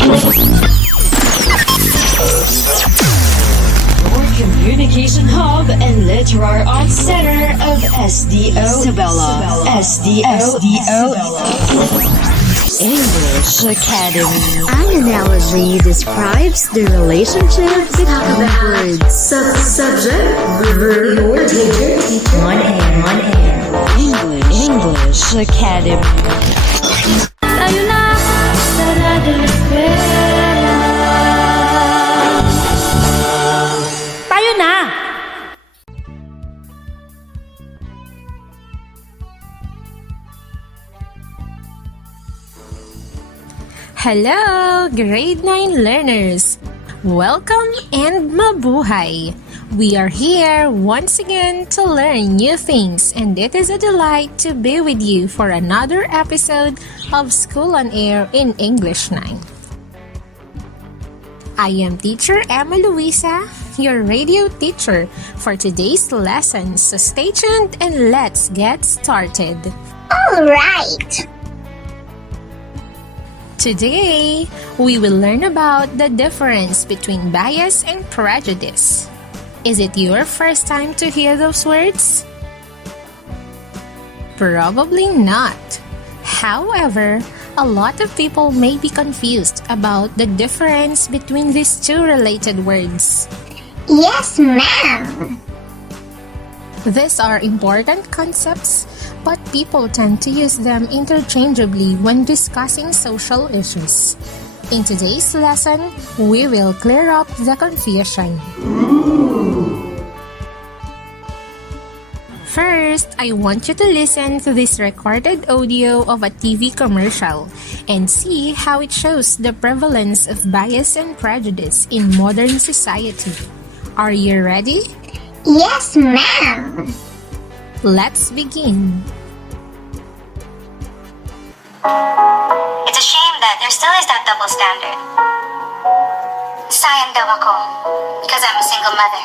Your communication hub and literary arts center of Isabela. English Academy. An analogy describes the relationship between words. Subject, verb, or teacher. One and. English Academy. Tayo na sa Radyo Eskwela. Tayo na! Hello, grade 9 learners! Welcome and mabuhay! We are here once again to learn new things, and it is a delight to be with you for another episode of School on Air in English 9. I am teacher Emma Luisa, your radio teacher for today's lesson, so stay tuned and let's get started. All right. Today, we will learn about the difference between bias and prejudice. Is it your first time to hear those words? Probably not. However, a lot of people may be confused about the difference between these two related words. Yes, ma'am. These are important concepts, but people tend to use them interchangeably when discussing social issues. In today's lesson, we will clear up the confusion. First, I want you to listen to this recorded audio of a TV commercial and see how it shows the prevalence of bias and prejudice in modern society. Are you ready? Yes, ma'am. Let's begin. It's a shame that there still is that double standard. Sayang daw ako because I'm a single mother.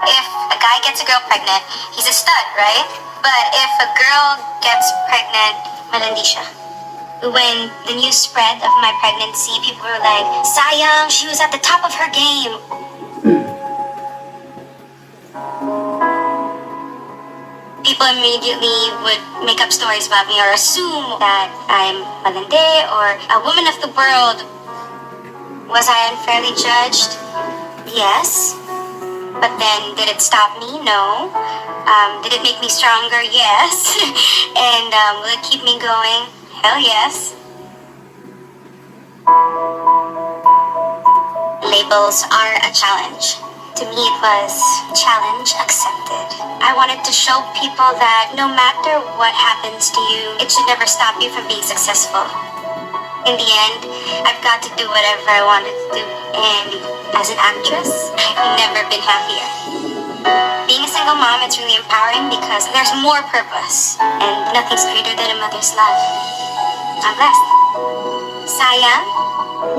If a guy gets a girl pregnant, he's a stud, right? But if a girl gets pregnant, malandi siya. When the news spread of my pregnancy, people were like, sayang, she was at the top of her game. People immediately would make up stories about me or assume that I'm malandi or a woman of the world. Was I unfairly judged? Yes. But then, did it stop me? No. Did it make me stronger? Yes. And will it keep me going? Hell yes. Labels are a challenge. To me, it was challenge accepted. I wanted to show people that no matter what happens to you, it should never stop you from being successful. In the end, I've got to do whatever I wanted to do. And as an actress, I've never been happier. Being a single mom, it's really empowering because there's more purpose. And nothing's greater than a mother's love. I'm blessed. Sayang?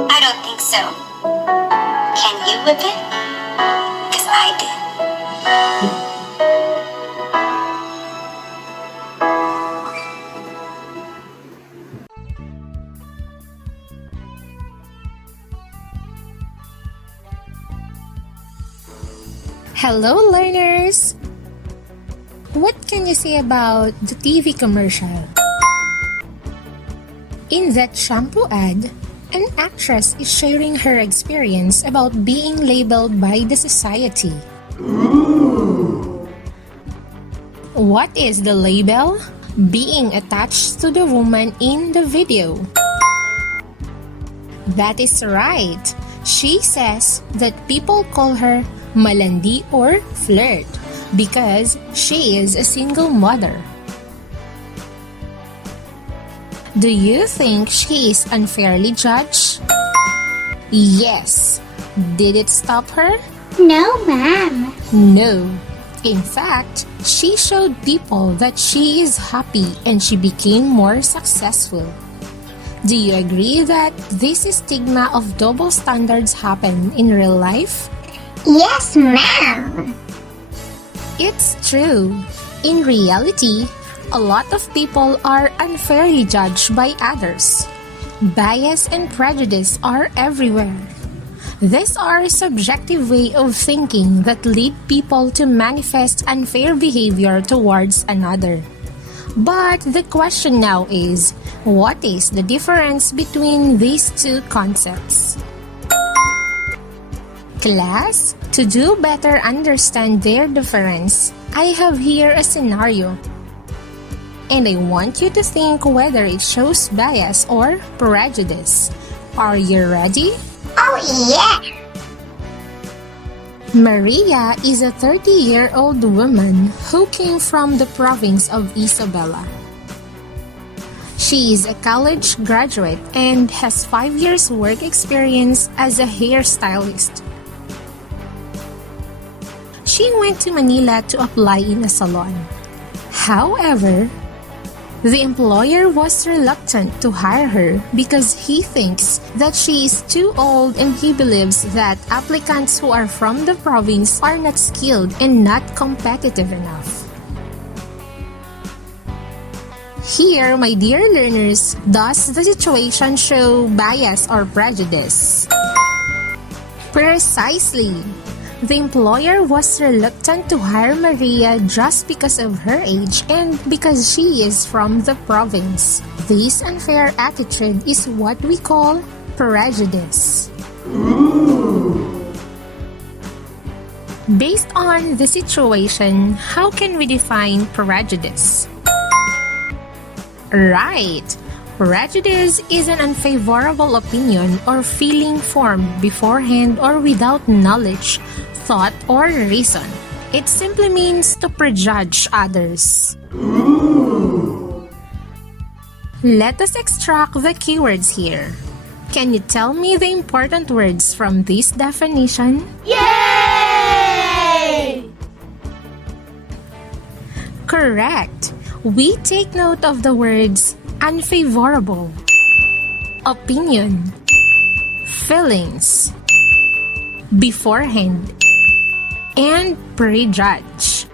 I don't think so. Can you whip it? Because I did. Hello, learners! What can you say about the TV commercial? In that shampoo ad, an actress is sharing her experience about being labeled by the society. What is the label? Being attached to the woman in the video. That is right. She says that people call her malandi or flirt because she is a single mother. Do you think she is unfairly judged? Yes. Did it stop her? No, ma'am. No. In fact, she showed people that she is happy and she became more successful. Do you agree that this stigma of double standards happen in real life? Yes, ma'am. It's true. In reality, a lot of people are unfairly judged by others. Bias and prejudice are everywhere. These are subjective way of thinking that lead people to manifest unfair behavior towards another. But the question now is, what is the difference between these two concepts? Class, to do better understand their difference, I have here a scenario. And I want you to think whether it shows bias or prejudice. Are you ready? Oh yeah! Maria is a 30-year-old woman who came from the province of Isabela. She is a college graduate and has 5 years work experience as a hairstylist. She went to Manila to apply in a salon. However, the employer was reluctant to hire her because he thinks that she is too old and he believes that applicants who are from the province are not skilled and not competitive enough. Here, my dear learners, does the situation show bias or prejudice? Precisely. The employer was reluctant to hire Maria just because of her age and because she is from the province. This unfair attitude is what we call prejudice. Based on the situation, how can we define prejudice? Right! Prejudice is an unfavorable opinion or feeling formed beforehand or without knowledge, thought, or reason. It simply means to prejudge others. Let us extract the keywords here. Can you tell me the important words from this definition? Yay! Correct. We take note of the words unfavorable, opinion, feelings, beforehand, and prejudge.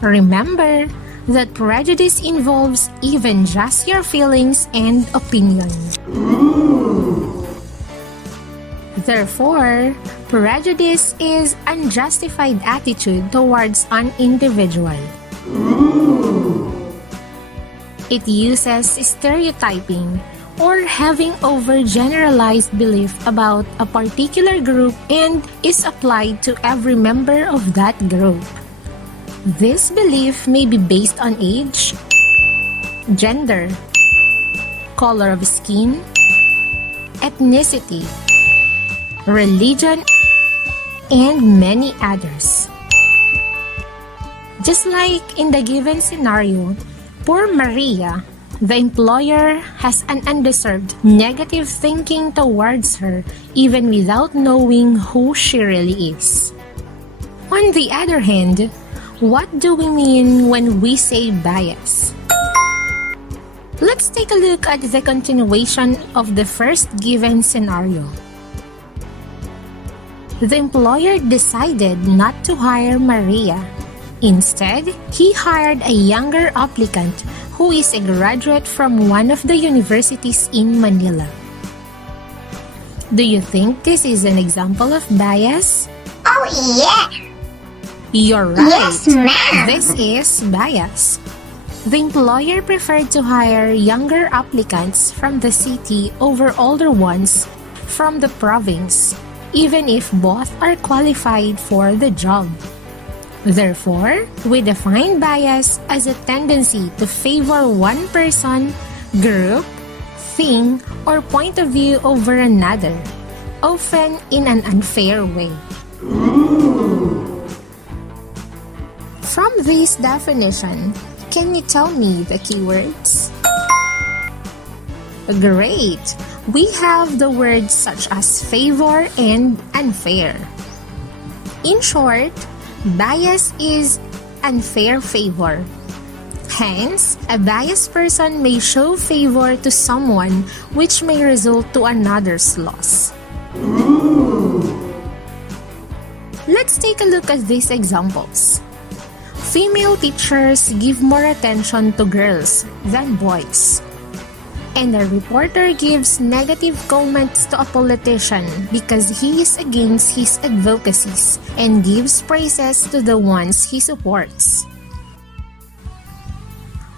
Remember that prejudice involves even just your feelings and opinion. Therefore, prejudice is unjustified attitude towards an individual. It uses stereotyping or having overgeneralized belief about a particular group and is applied to every member of that group. This belief may be based on age, gender, color of skin, ethnicity, religion, and many others. Just like in the given scenario, poor Maria, the employer has an undeserved negative thinking towards her even without knowing who she really is. On the other hand, what do we mean when we say bias? Let's take a look at the continuation of the first given scenario. The employer decided not to hire Maria. Instead, he hired a younger applicant who is a graduate from one of the universities in Manila. Do you think this is an example of bias? Oh yeah! You're right. Yes, ma'am. This is bias. The employer preferred to hire younger applicants from the city over older ones from the province, even if both are qualified for the job. Therefore, we define bias as a tendency to favor one person, group, thing, or point of view over another, often in an unfair way. From this definition, can you tell me the keywords? Great! We have the words such as favor and unfair. In short, bias is unfair favor. Hence, a biased person may show favor to someone which may result to another's loss. Let's take a look at these examples. Female teachers give more attention to girls than boys. And a reporter gives negative comments to a politician because he is against his advocacies and gives praises to the ones he supports.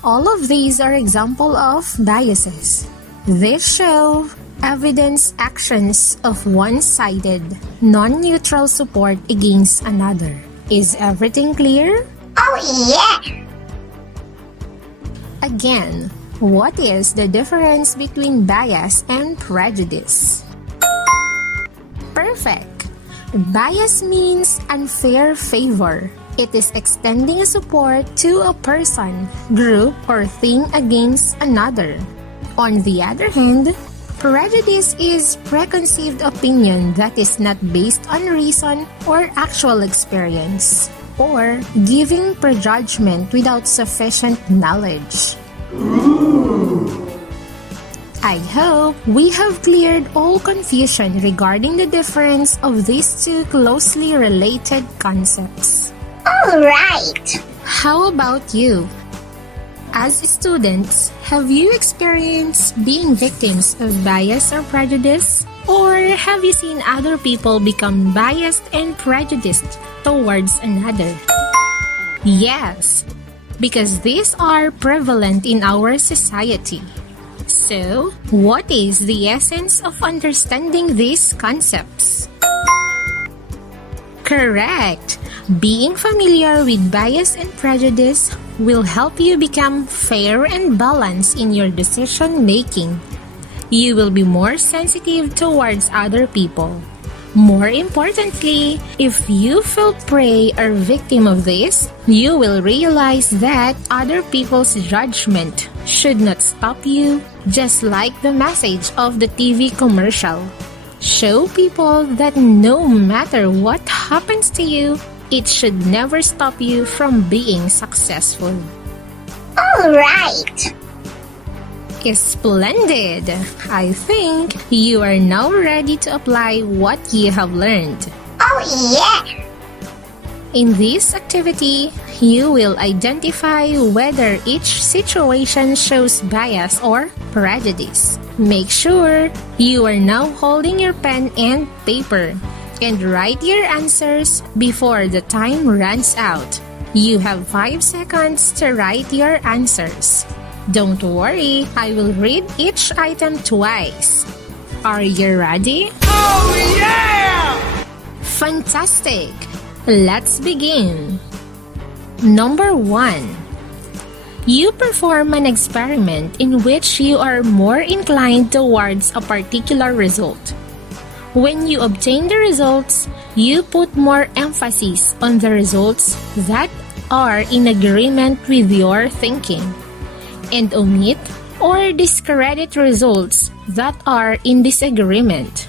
All of these are examples of biases. These show evidence actions of one-sided, non-neutral support against another. Is everything clear? Oh yeah! Again, what is the difference between bias and prejudice? Perfect! Bias means unfair favor. It is extending a support to a person, group, or thing against another. On the other hand, prejudice is preconceived opinion that is not based on reason or actual experience, or giving prejudgment without sufficient knowledge. I hope we have cleared all confusion regarding the difference of these two closely related concepts. Alright! How about you? As students, have you experienced being victims of bias or prejudice? Or have you seen other people become biased and prejudiced towards another? Yes, because these are prevalent in our society. So, what is the essence of understanding these concepts? Correct! Being familiar with bias and prejudice will help you become fair and balanced in your decision making. You will be more sensitive towards other people. More importantly, if you feel prey or victim of this, you will realize that other people's judgment should not stop you, just like the message of the TV commercial. Show people that no matter what happens to you, it should never stop you from being successful. Alright! Splendid! I think you are now ready to apply what you have learned. Oh yeah! In this activity, you will identify whether each situation shows bias or prejudice. Make sure you are now holding your pen and paper and write your answers before the time runs out. You have 5 seconds to write your answers. Don't worry, I will read each item twice. Are you ready? Oh yeah! Fantastic! Let's begin. Number 1. You perform an experiment in which you are more inclined towards a particular result. When you obtain the results, you put more emphasis on the results that are in agreement with your thinking, and omit or discredit results that are in disagreement.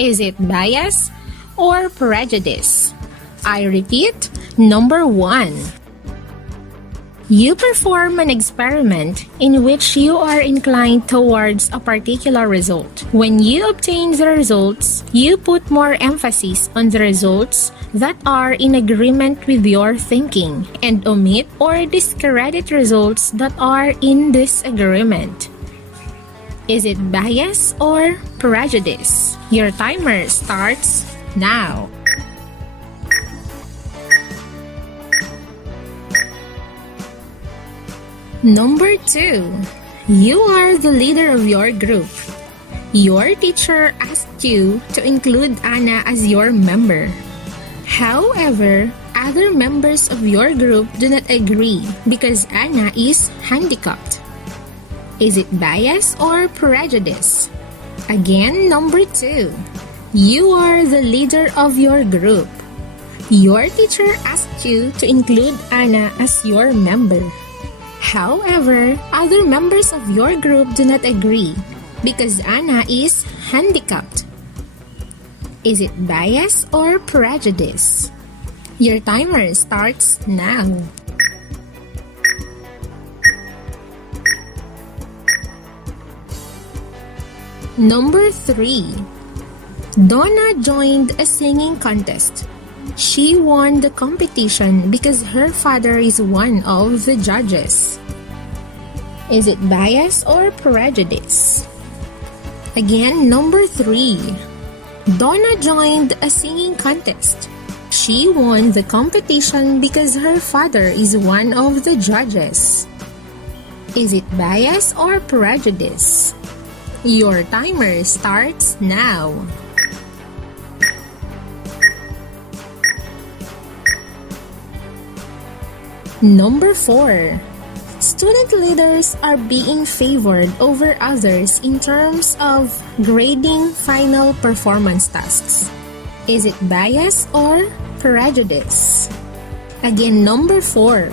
Is it bias or prejudice? I repeat, number 1. You perform an experiment in which you are inclined towards a particular result. When you obtain the results, you put more emphasis on the results that are in agreement with your thinking and omit or discredit results that are in disagreement. Is it bias or prejudice? Your timer starts now. Number 2. You are the leader of your group. Your teacher asked you to include Anna as your member. However, other members of your group do not agree because Anna is handicapped. Is it bias or prejudice? Again, number 2. You are the leader of your group. Your teacher asked you to include Anna as your member. However, other members of your group do not agree because Anna is handicapped. Is it bias or prejudice? Your timer starts now. Number 3. Donna joined a singing contest. She won the competition because her father is one of the judges. Is it bias or prejudice? Again, number 3. Donna joined a singing contest. She won the competition because her father is one of the judges. Is it bias or prejudice? Your timer starts now. Number 4. Student leaders are being favored over others in terms of grading final performance tasks. Is it bias or prejudice? Again, number 4.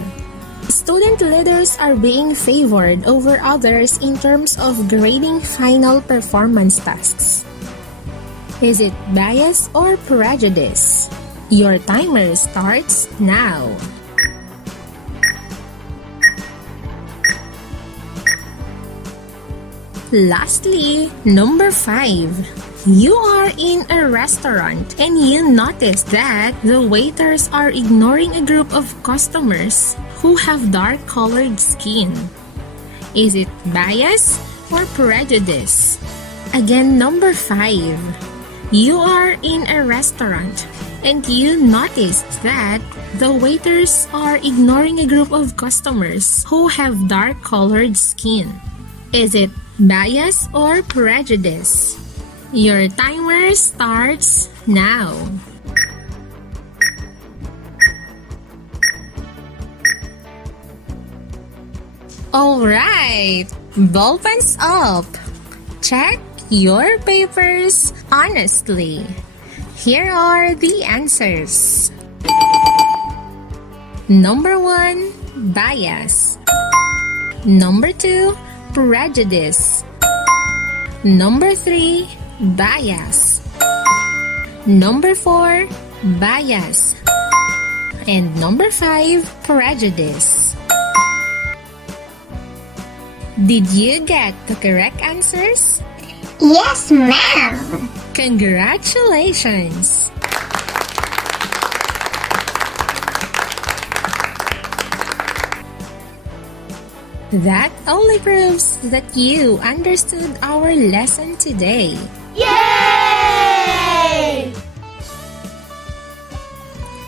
Student leaders are being favored over others in terms of grading final performance tasks. Is it bias or prejudice? Your timer starts now. Lastly, number 5. You are in a restaurant and you notice that the waiters are ignoring a group of customers who have dark-colored skin. Is it bias or prejudice? Again, number 5. You are in a restaurant and you notice that the waiters are ignoring a group of customers who have dark-colored skin. Is it bias or prejudice? Your timer starts now. Alright, ballpens up. Check your papers honestly. Here are the answers. Number 1, bias. Number 2, prejudice. Number 3, bias. Number 4, bias. And number 5, prejudice. Did you get the correct answers? Yes, ma'am. Congratulations! That only proves that you understood our lesson today. Yay!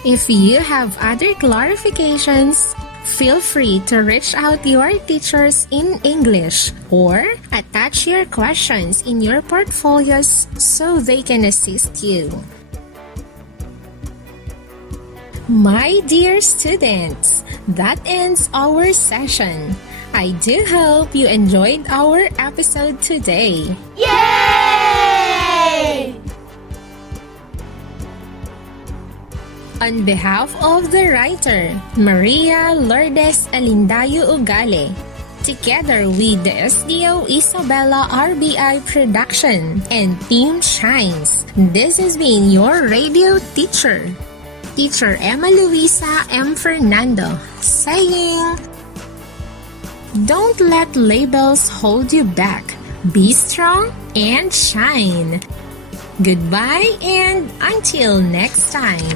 If you have other clarifications, feel free to reach out your teachers in English or attach your questions in your portfolios so they can assist you. My dear students, that ends our session. I do hope you enjoyed our episode today. Yay! On behalf of the writer, Maria Lourdes Alindayo Ugale, together with the SDO Isabela RBI Production and Team Shines, this has been your radio teacher, Teacher Emma Luisa M. Fernando, saying, don't let labels hold you back. Be strong and shine. Goodbye and until next time.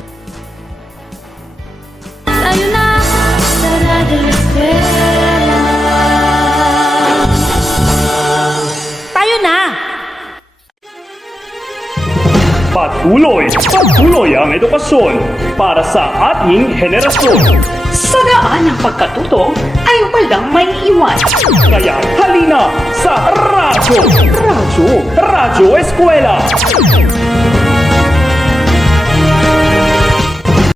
Tayo na sa Radyo Eskwela. Tayo na! Patuloy ang edukasyon para sa ating henerasyon. Sa daan ng pagkatuto ay walang may iwan. Kaya halina sa Radyo Eskwela!